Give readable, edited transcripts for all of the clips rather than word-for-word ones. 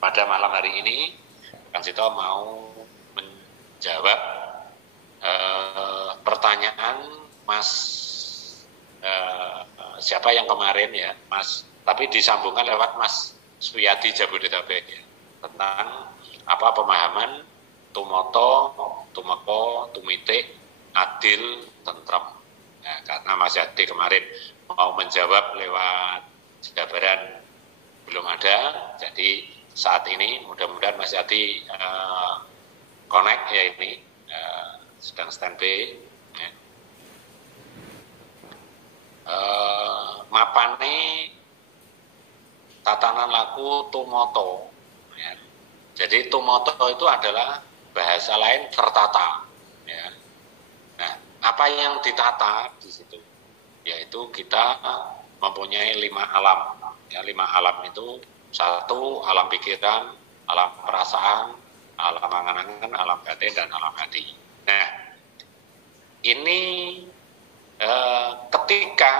pada malam hari ini Kang Sito mau menjawab pertanyaan Mas siapa yang kemarin ya, Mas, tapi disambungkan lewat Mas Suyadi Jabodetabek ya, tentang apa pemahaman tumoto, tumeko, tumite, adil, tentrem. Nah, karena Mas Yadi kemarin mau menjawab lewat jabaran belum ada, jadi saat ini mudah-mudahan Mas Yadi connect ya, ini sedang standby. Ya. Mapane tatanan laku tumoto. Ya. Jadi tumoto itu adalah bahasa lain tertata. Ya. Nah, apa yang ditata di situ? Yaitu kita mempunyai 5 alam. Ya, 5 alam itu 1 alam pikiran, alam perasaan, alam angan-angan, alam batin, dan alam hati. Nah, ini ketika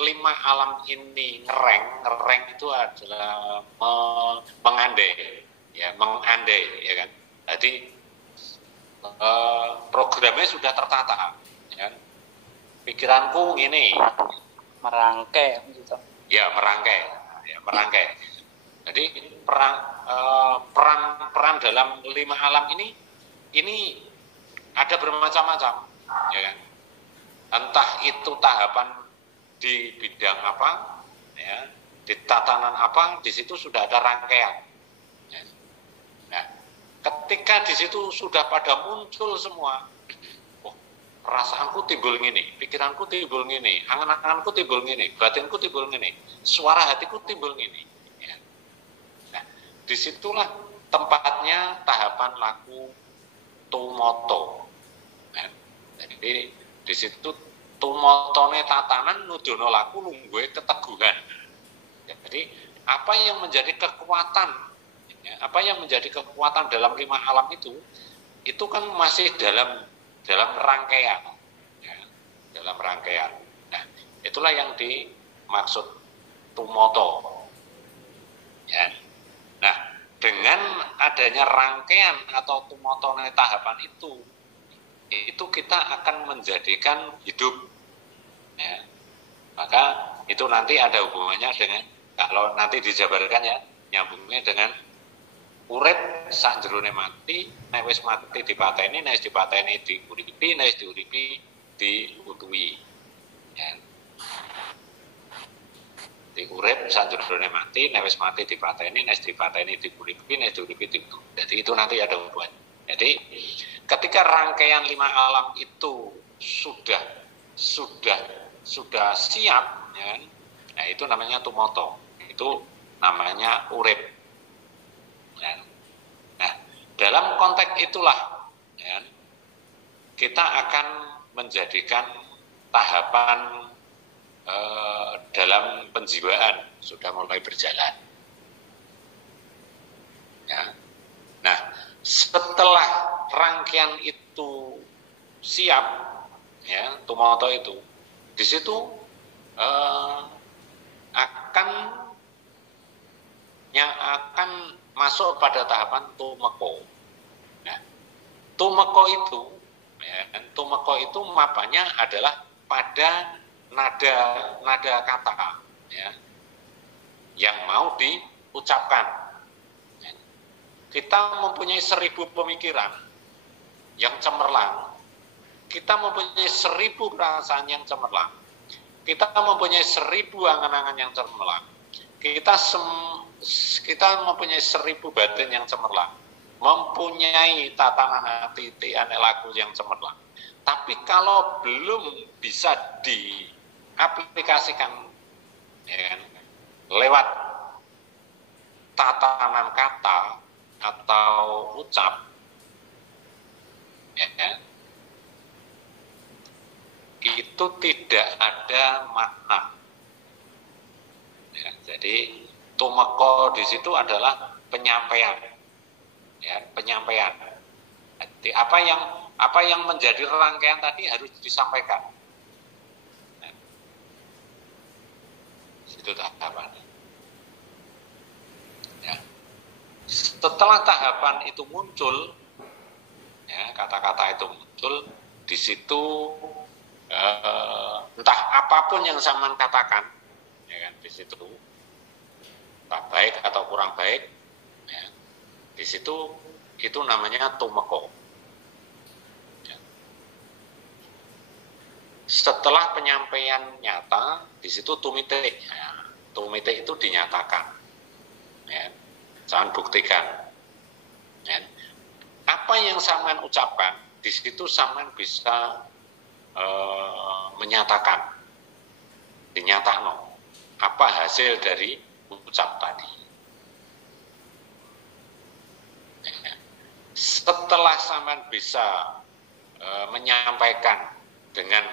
5 alam ini ngereng itu adalah mengandai, ya, ya kan. Jadi programnya sudah tertata, ya. Pikiranku ini merangkai, gitu. Ya merangkai. Jadi peran dalam 5 alam ini ada bermacam-macam, ya kan. Entah itu tahapan di bidang apa, ya, di tatanan apa, di situ sudah ada rangkaian. Ya. Nah, ketika di situ sudah pada muncul semua, perasaanku timbul gini, pikiranku timbul gini, angan-anganku timbul gini, batinku timbul gini, suara hatiku timbul gini. Ya. Nah, disitulah tempatnya tahapan laku tumoto. Nah, jadi di situ tumotone tatanan nudono laku lungguhe keteguhan. Jadi apa yang menjadi kekuatan, ya, apa yang menjadi kekuatan dalam 5 alam itu kan masih dalam rangkaian, ya, dalam rangkaian. Nah, itulah yang dimaksud tumoto. Ya. Nah, dengan adanya rangkaian atau tumotone tahapan itu kita akan menjadikan hidup, ya. Maka itu nanti ada hubungannya dengan, kalau nanti dijabarkan ya, nyambungnya dengan urip sak jerone mati, nek wis mati dipateni, nek dipateni diuripi, nek diuripi diutuhi. Ya. Diurip sak jerone mati, nek wis mati dipateni, nek dipateni diuripi, nek diuripi diutuhi. Jadi itu nanti ada hubungan. Jadi ketika rangkaian 5 alam itu sudah siap, ya, nah itu namanya tumoto, itu namanya urip. Ya. Nah, dalam konteks itulah, ya, kita akan menjadikan tahapan dalam penjiwaan sudah mulai berjalan. Ya. Nah, setelah rangkaian itu siap, ya, tumoto itu, di situ akan masuk pada tahapan tumeko. Nah, tumeko itu mapanya adalah pada nada kata, ya, yang mau diucapkan. Kita mempunyai 1000 pemikiran yang cemerlang, kita mempunyai 1000 perasaan yang cemerlang, kita mempunyai 1000 angan-angan yang cemerlang, kita mempunyai 1000 batin yang cemerlang, mempunyai tatanan hati ane laku yang cemerlang. Tapi kalau belum bisa diaplikasikan, ya kan, lewat tatanan kata atau ucap, ya, itu tidak ada makna. Ya, jadi tumeko di situ adalah penyampaian, ya, penyampaian. Jadi apa yang menjadi rangkaian tadi harus disampaikan. Ya. Itu tahapannya. Ya. setelah tahapan itu muncul, ya, kata-kata itu muncul, di situ entah apapun yang Saman katakan, ya kan, di situ entah baik atau kurang baik, ya, di situ itu namanya tumeko. Ya. Setelah penyampaian nyata, di situ tumite, ya, tumite itu dinyatakan, ya, Saman buktikan, ya. Apa yang Saman ucapkan, di situ Saman bisa menyatakan, dinyatakan apa hasil dari ucap tadi. Ya. Setelah Saman bisa menyampaikan dengan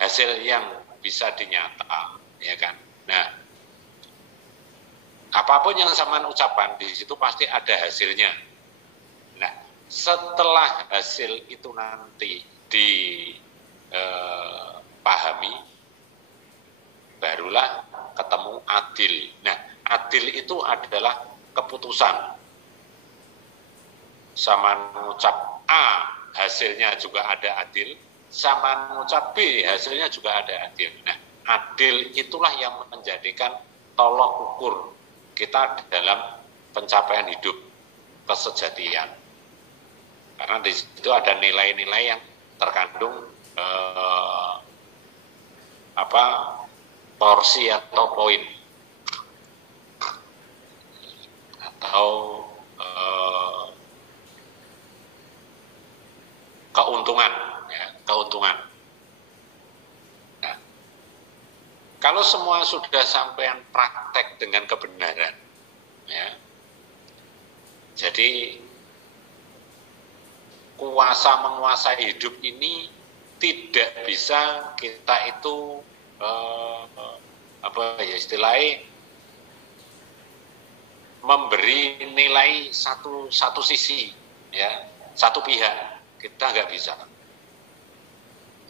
hasil yang bisa dinyata, ya kan. Nah, apapun yang Saman ucapkan, di situ pasti ada hasilnya. Nah, setelah hasil itu nanti dipahami, barulah ketemu adil. Nah, adil itu adalah keputusan. Saman mengucap A, hasilnya juga ada adil. Saman mengucap B, hasilnya juga ada adil. Nah, adil itulah yang menjadikan tolok ukur kita dalam pencapaian hidup kesejatian. Karena di situ ada nilai-nilai yang terkandung porsi atau poin atau keuntungan, ya, keuntungan. Nah, kalau semua sudah sampai praktek dengan kebenaran, ya, jadi kuasa menguasai hidup ini tidak bisa kita itu istilahnya memberi nilai satu sisi, ya, satu pihak. Kita nggak bisa,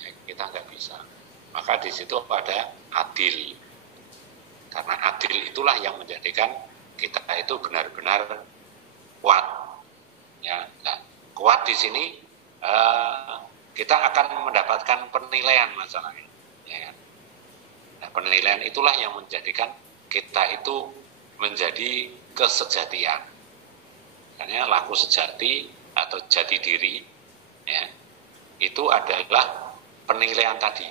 ya, kita nggak bisa. Maka di situ ada adil, karena adil itulah yang menjadikan kita itu benar-benar kuat, ya. Nah, kuat di sini kita akan mendapatkan penilaian masalahnya, ya kan? Nah, penilaian itulah yang menjadikan kita itu menjadi kesejatian. Karena laku sejati atau jati diri, ya, itu adalah penilaian tadi.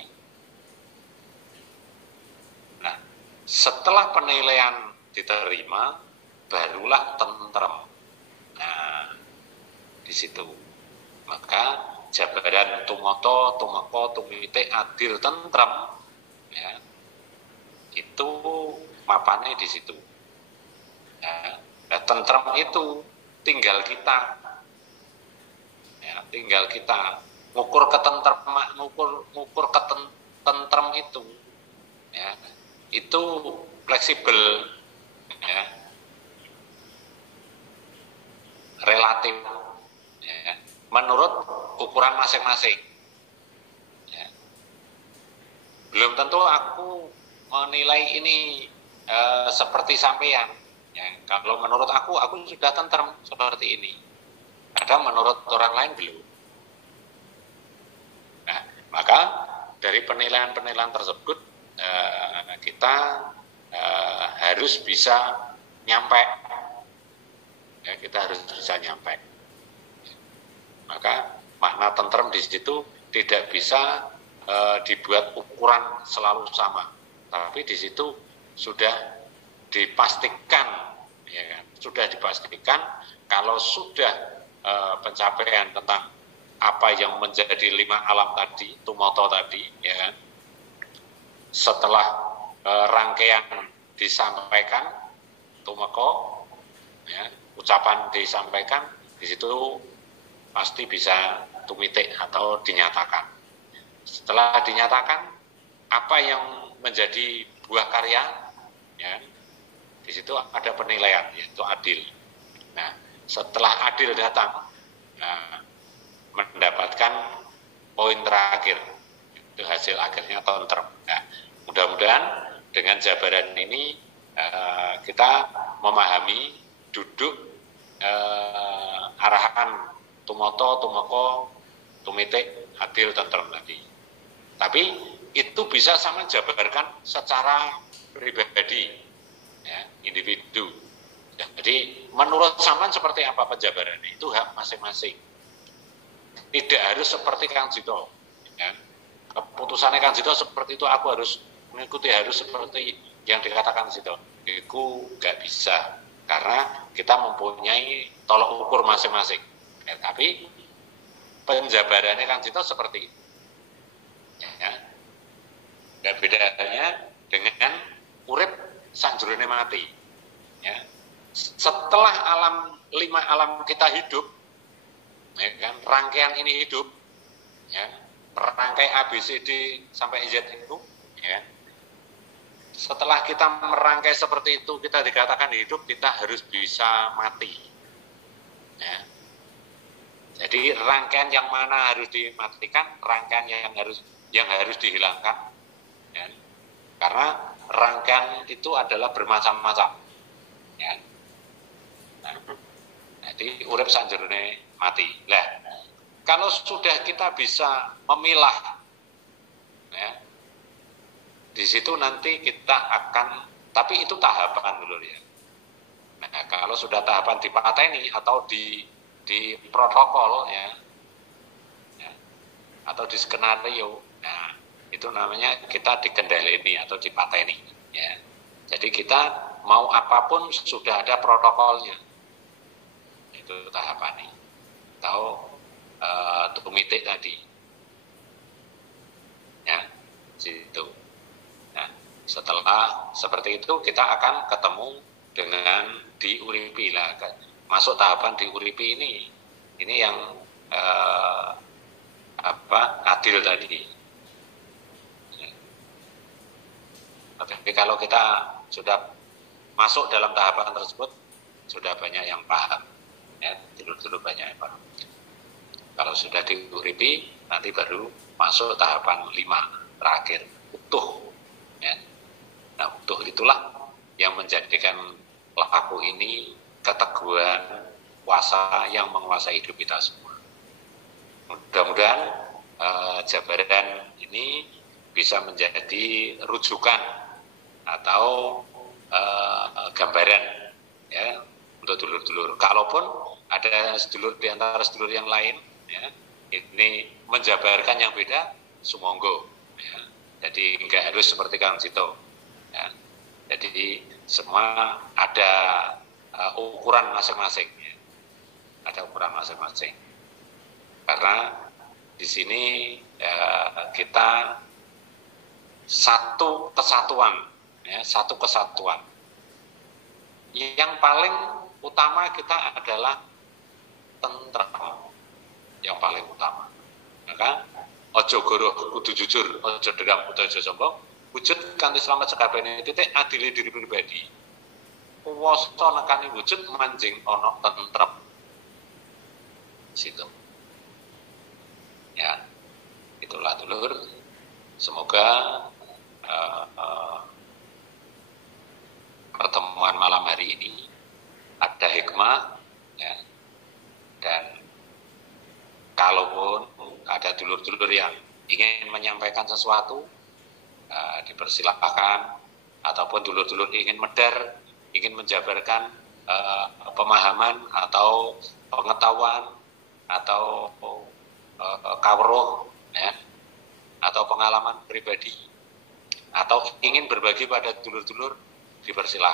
Nah, setelah penilaian diterima, barulah tentrem. Nah, di situ. Maka jabaran tumoto, tumeko, tumite, adil, tentrem, ya, itu mapannya di situ. Ya, nah, tentrem itu tinggal kita, ya, tinggal kita ngukur ketentrem itu, ya, itu fleksibel, ya, relatif, ya, menurut ukuran masing-masing, ya. Belum tentu aku menilai ini seperti sampean, ya. Kalau menurut aku sudah tentrem seperti ini. Kadang menurut orang lain belum. Nah, maka dari penilaian-penilaian tersebut kita harus bisa nyampe. Ya, kita harus bisa nyampe. Maka makna tentrem di situ tidak bisa dibuat ukuran selalu sama. Tapi di situ sudah dipastikan, ya kan? Sudah dipastikan kalau sudah pencapaian tentang apa yang menjadi 5 alam tadi, tumoto tadi, ya kan? Setelah rangkaian disampaikan, tumeko, ya, ucapan disampaikan, di situ pasti bisa tumite atau dinyatakan. Setelah dinyatakan, apa yang menjadi buah karya, ya, di situ ada penilaian, yaitu adil. Nah, setelah adil datang, mendapatkan poin terakhir, itu hasil akhirnya tentrem. Nah, mudah-mudahan dengan jabaran ini kita memahami duduk arahan tumoto, tumoko, tumite, adil, tentrem tadi. Tapi itu bisa sama jabarkan secara pribadi, ya, individu. Jadi menurut sampean seperti apa penjabarannya? Itu hak masing-masing. Tidak harus seperti Kang Jito. Ya. Keputusannya Kang Jito seperti itu, aku harus mengikuti, harus seperti yang dikatakan Jito. Itu nggak bisa. Karena kita mempunyai tolok ukur masing-masing. Ya, tapi penjabarannya Kang Jito seperti itu. Ya. Dan bedanya dengan urip sanjurane mati. Ya. Setelah lima alam kita hidup, ya kan, rangkaian ini hidup, ya, merangkai A, B, C, D sampai Z itu, ya. Setelah kita merangkai seperti itu, kita dikatakan hidup, kita harus bisa mati. Ya. Jadi rangkaian yang mana harus dimatikan, rangkaian yang harus dihilangkan, ya. Karena rangkaian itu adalah bermacam-macam, ya. Nah, jadi urip sanjurane mati. Lah, kalau sudah kita bisa memilah, ya, di situ nanti kita akan, tapi itu tahapan dulu ya. Nah, kalau sudah tahapan dipateni atau di protokol, ya, atau di skenario, nah itu namanya kita dikendalini atau dipateni, ya. Jadi kita mau apapun sudah ada protokolnya. Itu tahapan ini. Tahu tumite tadi, ya, situ. Nah, setelah seperti itu kita akan ketemu dengan diuripi lah. Masuk tahapan diuripi ini yang adil tadi. Tapi kalau kita sudah masuk dalam tahapan tersebut, sudah banyak yang paham. Ya, dulu banyak yang paham. Kalau sudah diuripi, nanti baru masuk tahapan 5 terakhir, utuh. Ya. Nah, utuh itulah yang menjadikan laku ini keteguhan kuasa yang menguasai hidup kita semua. Mudah-mudahan jabaran ini bisa menjadi rujukan atau gambaran, ya, untuk dulur-dulur. Kalaupun ada sedulur di antara sedulur yang lain, ya, ini menjabarkan yang beda, sumonggo. Ya. Jadi nggak harus seperti Kang Jito. Ya. Jadi semua ada ukuran masing-masing. Ya. Ada ukuran masing-masing. Karena di sini kita satu kesatuan, ya, satu kesatuan. Yang paling utama kita adalah tentrem, yang paling utama. Maka ojo goroh kudu jujur, ojo dendam kudu sombong, wujud kanthi slamet sekabehane titik adile diri pribadi. Kuwasa nekani wujud manjing ana tentrem. Situ. Ya, itulah dulur. Semoga pertemuan malam hari ini ada hikmah, ya, dan kalaupun ada dulur-dulur yang ingin menyampaikan sesuatu, dipersilakan, ataupun dulur-dulur ingin medar, ingin menjabarkan pemahaman atau pengetahuan atau kawruh, ya, atau pengalaman pribadi, atau ingin berbagi pada dulur-dulur, dipersilakan.